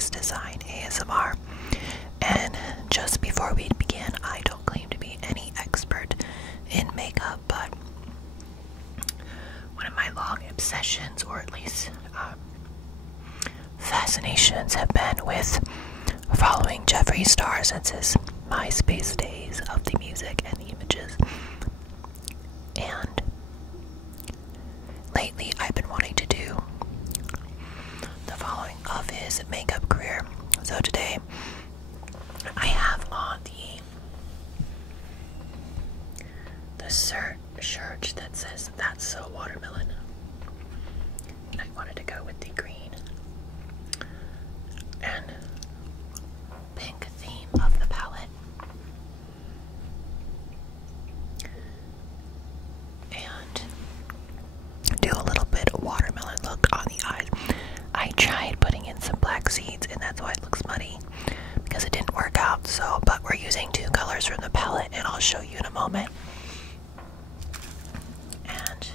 MSDesign ASMR. And just before we begin, I don't claim to be any expert in makeup, but one of my long obsessions, or at least fascinations, have been with following Jeffree Star since his MySpace days of the music and the images. And lately I've been wanting to do the following of his makeup career. So today I have on the shirt that says "That's So Watermelon." And I wanted to go with the green and pink theme of the palette. And do a little bit of watermelon look on the eyes. I tried putting in some black seeds, and that's why it looks muddy, because it didn't work out. So, but we're using two colors from the palette, and I'll show you in a moment. And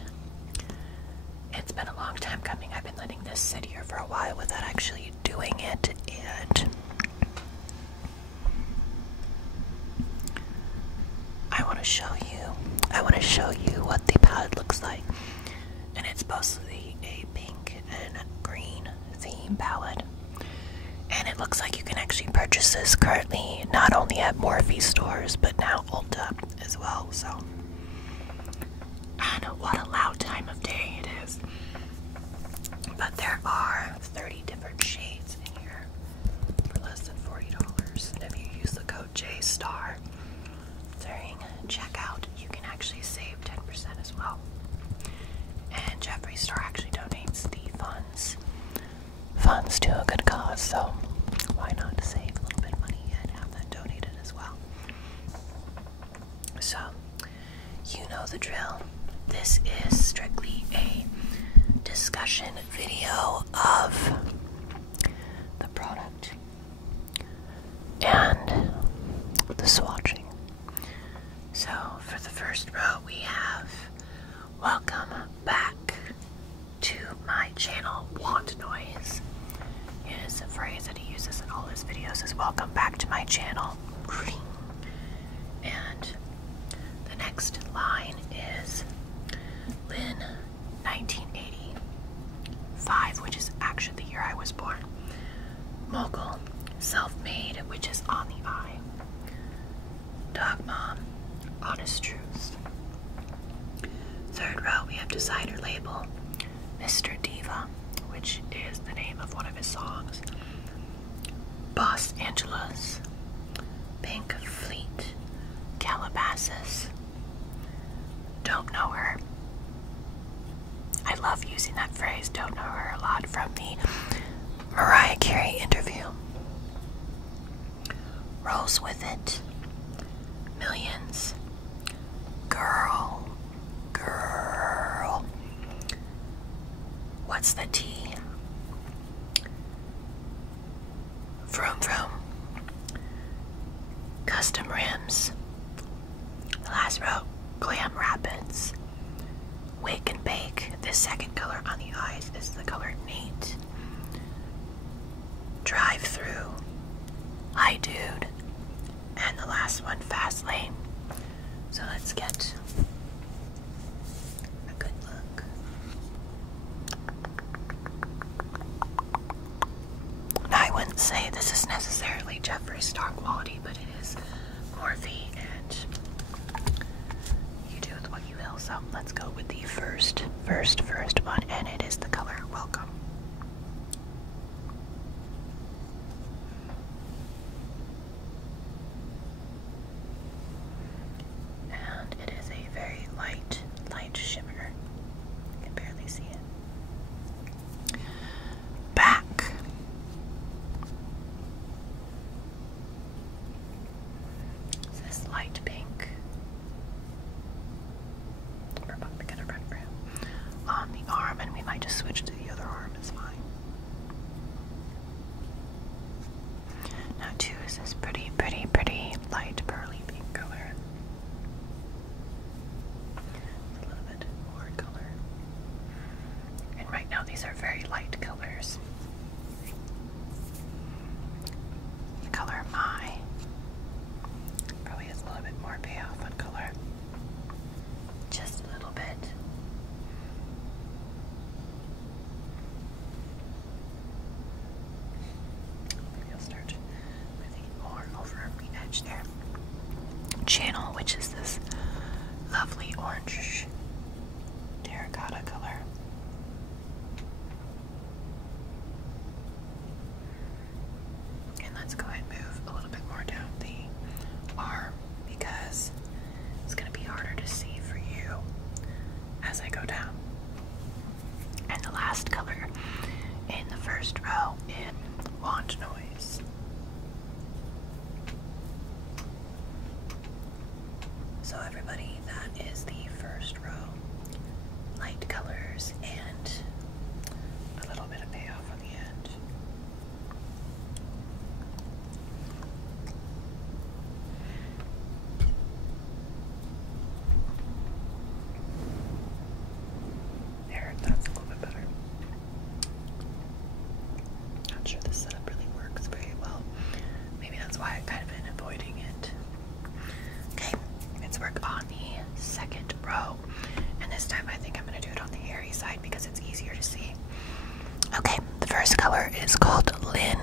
it's been a long time coming. I've been letting this sit here for a while without actually doing it, and I want to show you what the palette looks like. And it's supposedly a pink and green theme palette. And it looks like you can actually purchase this currently not only at Morphe stores, but now Ulta as well. So, I know what a loud time of day it is. But there are 30 different shades in here for less than $40. And if you use the code JSTAR during checkout, you can actually save 10% as well. And Jeffree Star actually donates the funds to a good cause, so why not save a little bit of money and have that donated as well? So, you know the drill. This is strictly a discussion video of the product and the swatching. So, for the first row, we have "Welcome back to my channel, Want Noise." It is a phrase that he uses in all his videos, is "Welcome back to my channel." And the next line is Lynn 1985, which is actually the year I was born. Mogul, self-made, which is on the eye. Dog Mom, Honest Truth. Third row, we have designer label, Mr. Diva, which is the name of one of his songs. Boss Angeles, Pink Fleet, Calabasas, Don't Know Her. I love using that phrase, "don't know her," a lot from the Mariah Carey interview. Rolls With It, Millions, Girl, What's the Tea, Vroom Vroom, Custom Rims. The last row, Glam Rapids, Wake and Bake. This second color on the eyes is the color Nate. Drive Through, Hi Dude, and the last one, Fast Lane. So let's get a good look. Now, I wouldn't say this is necessarily Jeffree Star quality, but it is Morphe, and you do with what you will. So let's go with the first one, and it is the color Welcome. And it is a very light shimmer. You can barely see it. Back. It's this light pink. We're about to get a red brown on the arm, and we might just switch to the other arm. It's fine. Now, two is this pretty light pearly pink color. A little bit more color. And right now, these are very light colors. color My probably has a little bit more payoff on color. Just a little bit. Maybe I'll start moving more over the edge there. Channel, which is this lovely orange terracotta color. And let's go ahead and move a little bit more down the arm because it's going to be harder to see for you as I go down. And the last color in the first row in Wand Noise. So everybody, that is the first row. Light colors and a little bit of payoff on the end. There, that's a little bit better. Not sure this setup really works very well. Maybe that's why I've kind of been avoiding it. Okay, let's work on the second row. And this time I think I'm going to do it on the hairy side because it's easier to see. Okay, the first color is called Lynn.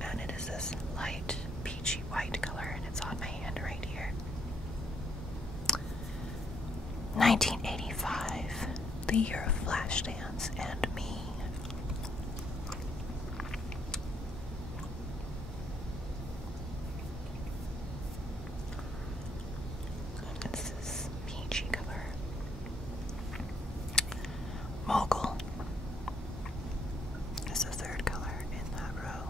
And it is this light peachy white color, and it's on my hand right here. 1985, the year of Flashdance and me. This is peachy color. Mogul is the third color in that row.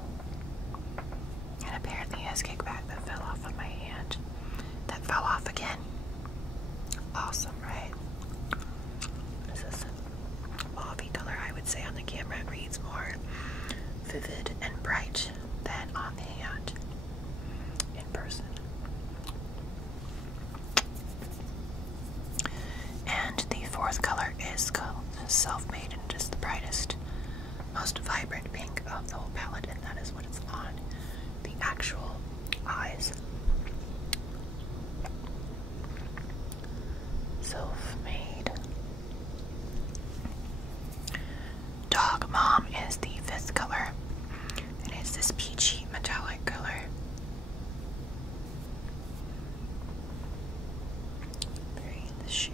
And apparently has kickback that fell off on my hand. That fell off again. Awesome, right? This is mauvey color, I would say on the camera. It reads more vivid and bright than on the hand in person. And the fourth color is called Self-Made, and it is the brightest, most vibrant pink of the whole palette, and that is what it's on the actual eyes. Self-Made. Dog Mom is the fifth color, and it's this peachy metallic color. Very the shimmer.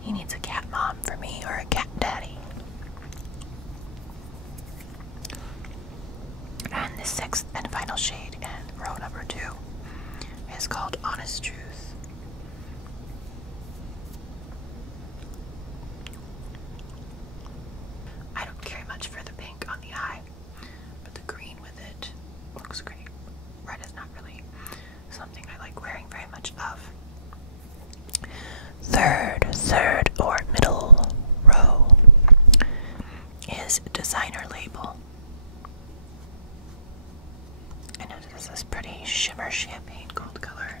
He needs a cat mom for me or a cat daddy. And the sixth and final shade in row number 2 is called Honest Truth. I don't care much for the pink on the eye, but the green with it looks great. Red is not really something I like wearing very much of. Third or middle row is Designer Label. And it is this pretty shimmer champagne gold color.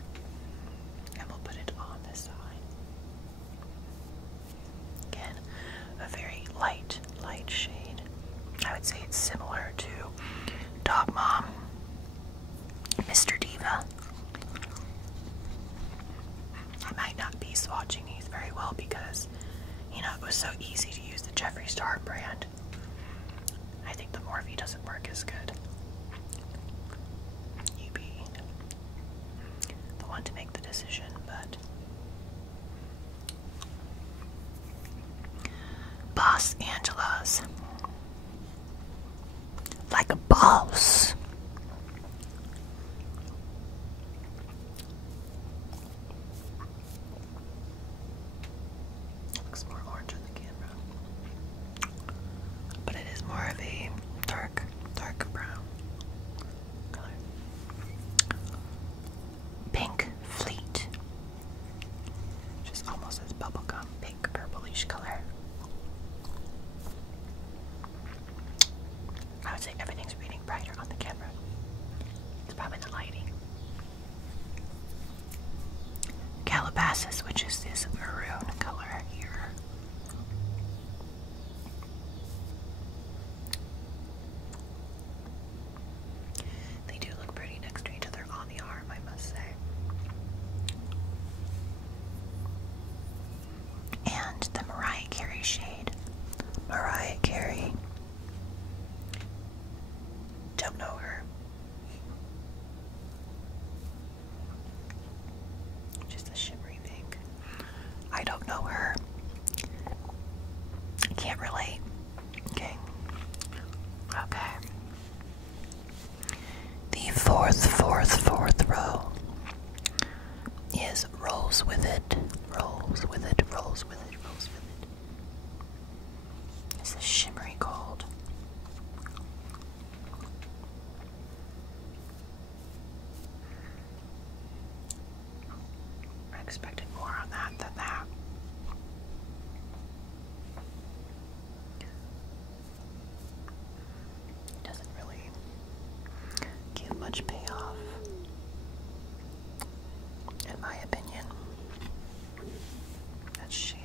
And we'll put it on this side. Again, a very light shade. I would say it's similar to Dog Mom, Mr. Diva. I might not be swatching these very well because, you know, it was so easy to use the Jeffree Star brand. I think the Morphe doesn't work as good. You be the one to make the decision, but Boss Angela's. Like a boss. Looks more orange on the camera, but it is more of a dark brown color. Pink Fleet, which is almost this bubblegum pink purplish color. I would say everything's reading brighter on the camera. It's probably the lighting. Calabasas, which is this maroon color here. They do look pretty next to each other on the arm, I must say. And the Mariah Carey shade. Mariah Carey. Don't know her. Just a shimmery pink. I don't know her. Can't relate. Okay. Okay. The fourth row is Rolls With It. Rolls With It, Rolls With It, Rolls With It. It's a shimmery gold. I expected more on that than that. It doesn't really give much payoff, in my opinion. That shade.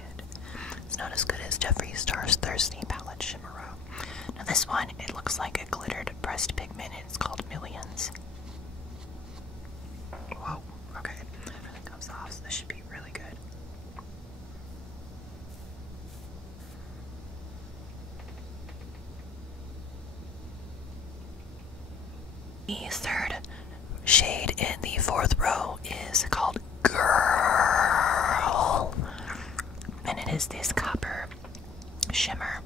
It's not as good as Jeffree Star's Thirsty Palette Shimmer Row. Now this one, it looks like a glittered pressed pigment. It's called Millions. Whoa, okay. Everything comes off, so this should be really good. The third shade in the fourth row is called Girl, and it is this copper shimmer.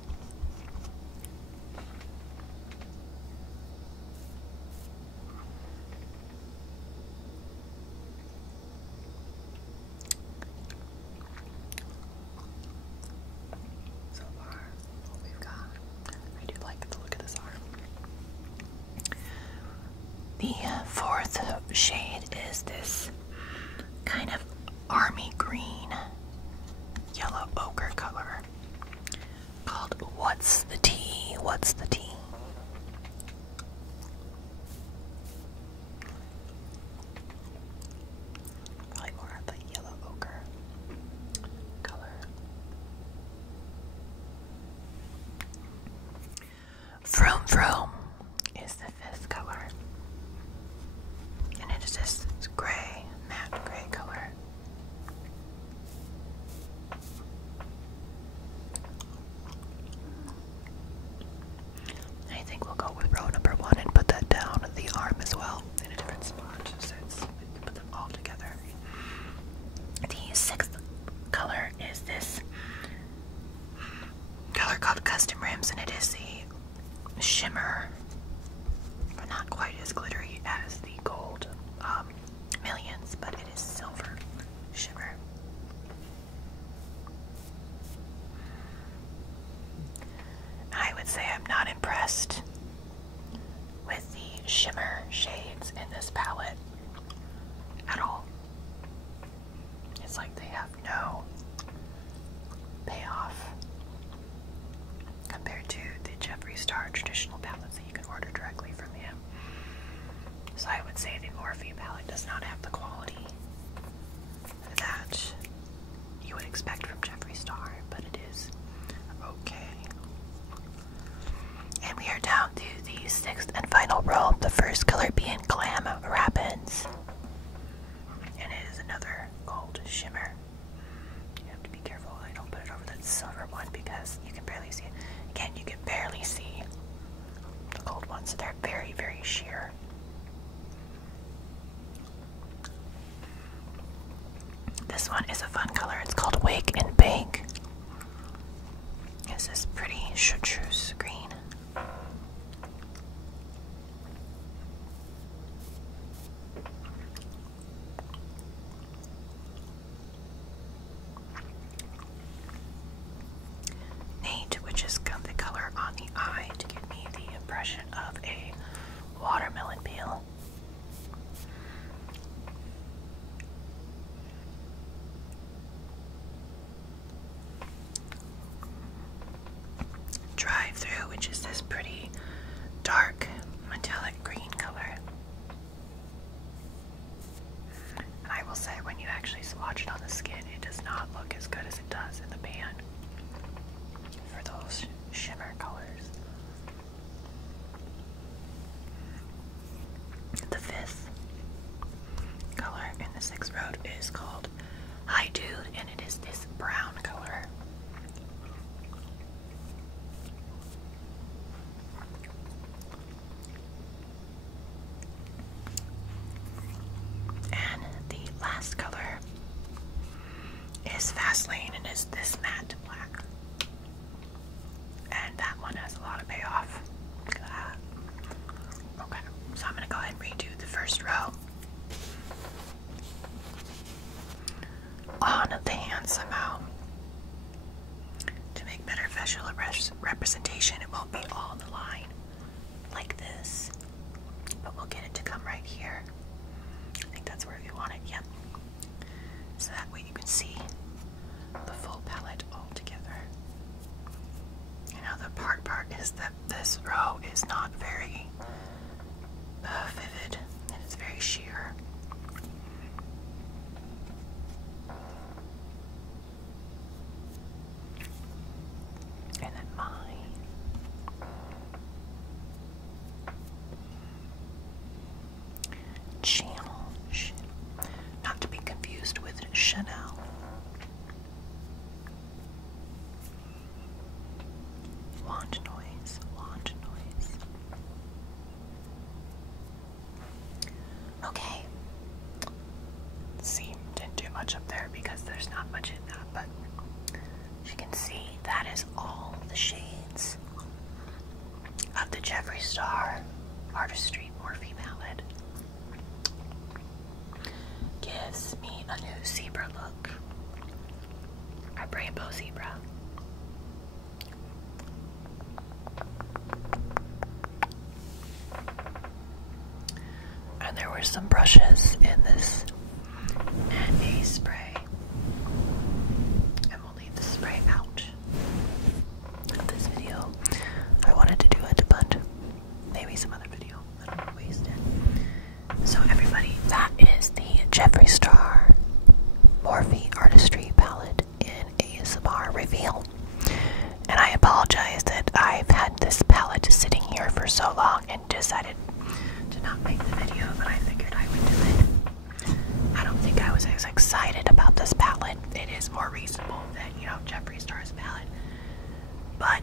So far, what we've got. I do like the look of this arm. The fourth shade is this kind of army green, yellow ochre color called What's the Tea? What's the Tea? Probably more of the yellow ochre color. Vroom Vroom is the fifth color. And it is this gray, matte gray color. I think we'll go with row number 1 and put that down the arm as well in a different spot, so we can put them all together. The sixth color is this color called Custom Rims, and it is the shimmer, but not quite as glittery as the gold Millions, but it is silver shimmer. I would say I'm not impressed with the shimmer shades in this palette at all. It's like they have no payoff compared to the Jeffree Star traditional palettes that you can order directly from him. So I would say the Morphe palette does not have the quality that you would expect from Jeffree Star, but it is okay. And we are down to the sixth and final row, the first color being Glam Rapids. And it is another gold shimmer. You have to be careful I don't put it over that silver one because you can barely see it. Again, you can barely see the gold ones. They're very, very sheer. This one is a fun color. It's called Wake and Bake. It's this pretty chartreuse green. This next road is called Hi Dude, and it is this brown color. And the last color is Fast Lane, and is this matte black. And that one has a lot of payoff. Look at that. Okay, so I'm going to go ahead and redo the first row. On the hand somehow. To make better facial representation, it won't be all on the line like this, but we'll get it to come right here. I think that's where we want it, yep. So that way you can see the full palette all together. You know, the part is that this row is not very vivid, and it's very sheer. And then my channel, not to be confused with Chanel. Wand noise, wand noise. Okay. Let's see, didn't do much up there because there's not much in that, but as you can see, that is all the shades of the Jeffree Star Artistry Morphe palette. Gives me a new zebra look. A rainbow zebra. And there were some brushes in this and a spray. And we'll leave the spray out of this video. I wanted to do it, but maybe some other video. I don't want to waste it. So everybody, that is the Jeffree Star Morphe Artistry palette in ASMR reveal. And I apologize that I've had this palette sitting here for so long and decided to not make the video, but I figured I would do it. I don't think I was as excited about this palette. It is more reasonable than, you know, Jeffree Star's palette. But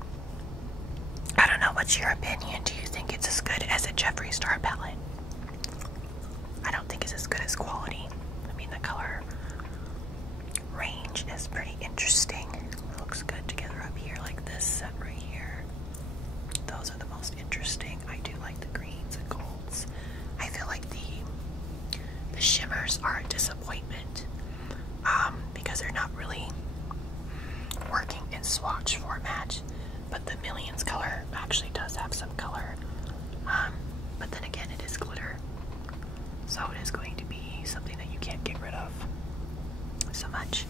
I don't know, what's your opinion? Do you think it's as good as a Jeffree Star palette? I don't think it's as good as quality. I mean, the color range is pretty interesting. It looks good together up here, like this set right here. Those are the most interesting. I do like the greens and golds. I feel like the shimmers are a disappointment because they're not really working in swatch format. But the Millions color actually does have some color. But then again, it is glitter. So it is going to be something that you can't get rid of so much.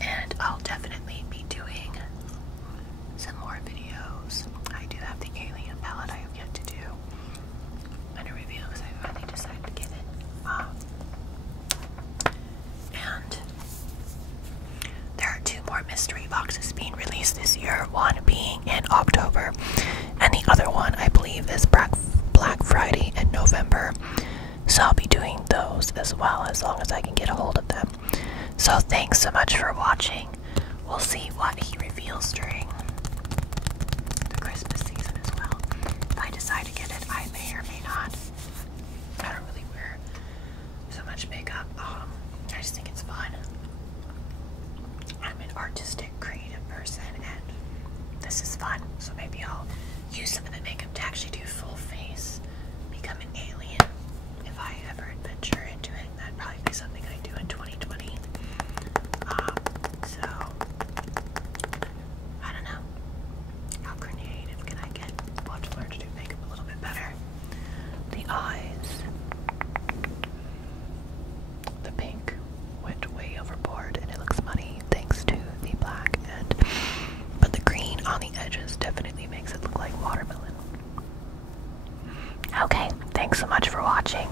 And I'll definitely be doing some more videos. I do have the Alien palette I have yet to do and a review because I finally decided to get it. And there are 2 more mystery boxes being released this year, one being in October, and the other one I believe is Black Friday in November. So I'll be doing those as well as long as I can get a hold of them. So thanks so much for watching. We'll see what he reveals during the Christmas season as well. If I decide to get it, I may or may not. I don't really wear so much makeup. I just think it's fun. I'm an artistic, creative person, and this is fun. So maybe I'll use some of the makeup to actually do full face, become an alien. If I ever adventure into it, that'd probably be something I do in 2020. So I don't know. How creative can I get? I'll have to learn to do makeup a little bit better. The eyes, the pink went way overboard, and it looks muddy thanks to the black. But the green on the edges definitely makes it look like watermelon. Okay, thanks so much for watching.